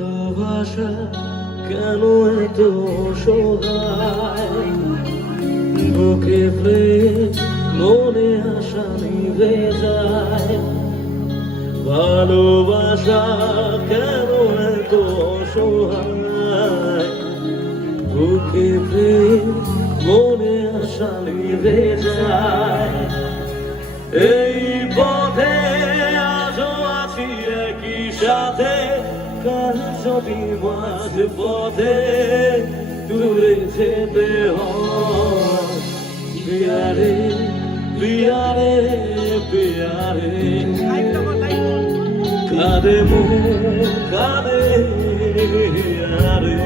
ভালোবাসা কেন এত সহায় বুকে প্রেম মনে আশা নিভে যায়। ভালোবাসা কেন এত সহায় বুকে প্রেম মনে আশা নিভে যায়। এই যদি মাঝ পথে দূরে যেতে হয়। পিয়ারে পিয়ারে কাঁদে মো কাঁদে আরে।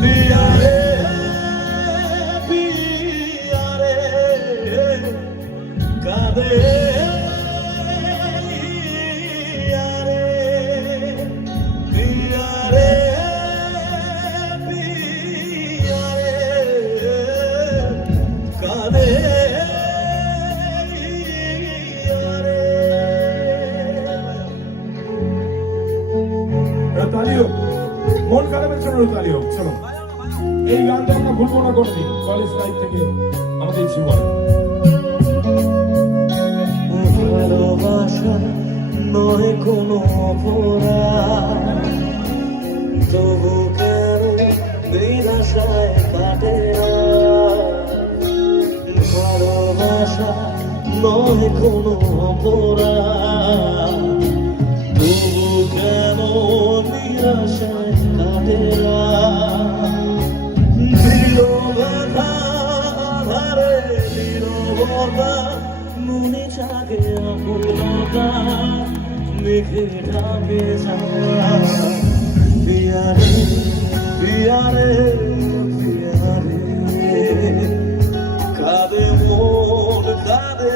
পিয়ারে তালিও মন খারাপের জন্য তালিও চলো। এই গানটা আমরা ভুলবো না কোনোদিন। কলেজ লাইফ থেকে আমাদের জীবনে। নয় কোনো অপরাধ। তবু নয় কোনো অপরাধ। মেঘে ঢাকে পিয়ারে পিয়ারে পিয়ারে কাঁদে মন কাঁদে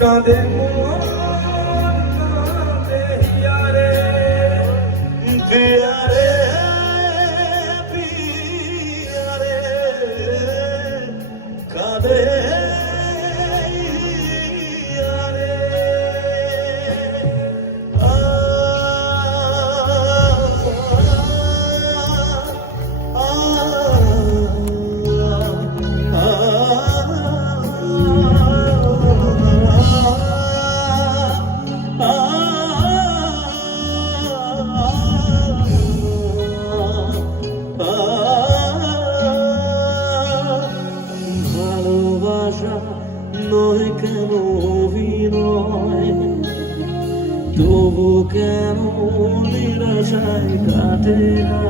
কাঁদে মন কাঁদে হিয়ারে কাঁদে তবু কেন নিরাশায় কাটে না?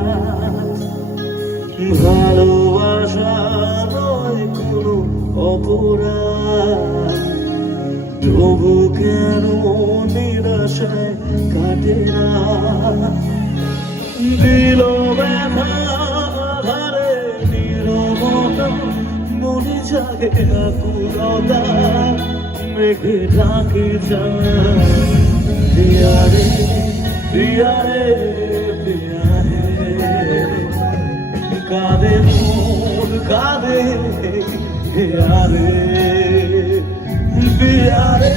ভালোবাসা নয় কোনো অপরাধ। তবু কেন নিরাশায় কাটে না? দিল ব্যথা ধারে নীরবতা মনে জাগে আকুলতা মেঘে ঢাকে যায়। পিয়ারে পিয়ারে পিয়ারে কাঁদে মন কাঁদে পিয়ারে পিয়ারে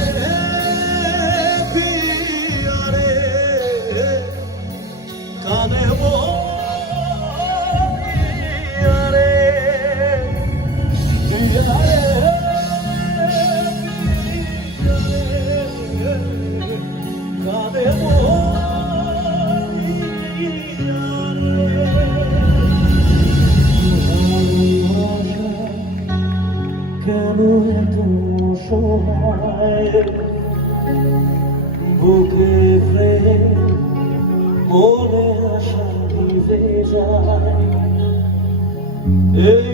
পিয়ারে কাঁদে মন পিয়ারে পিয়ারে কাঁদে কেন এত সহায় বুকে প্রেম মনে আশা নিভে যায় এই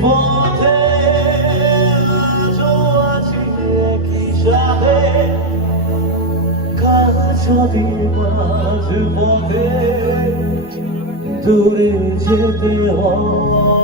পথে যদি মাঝ পথে দূরে যেতে হয়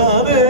Bana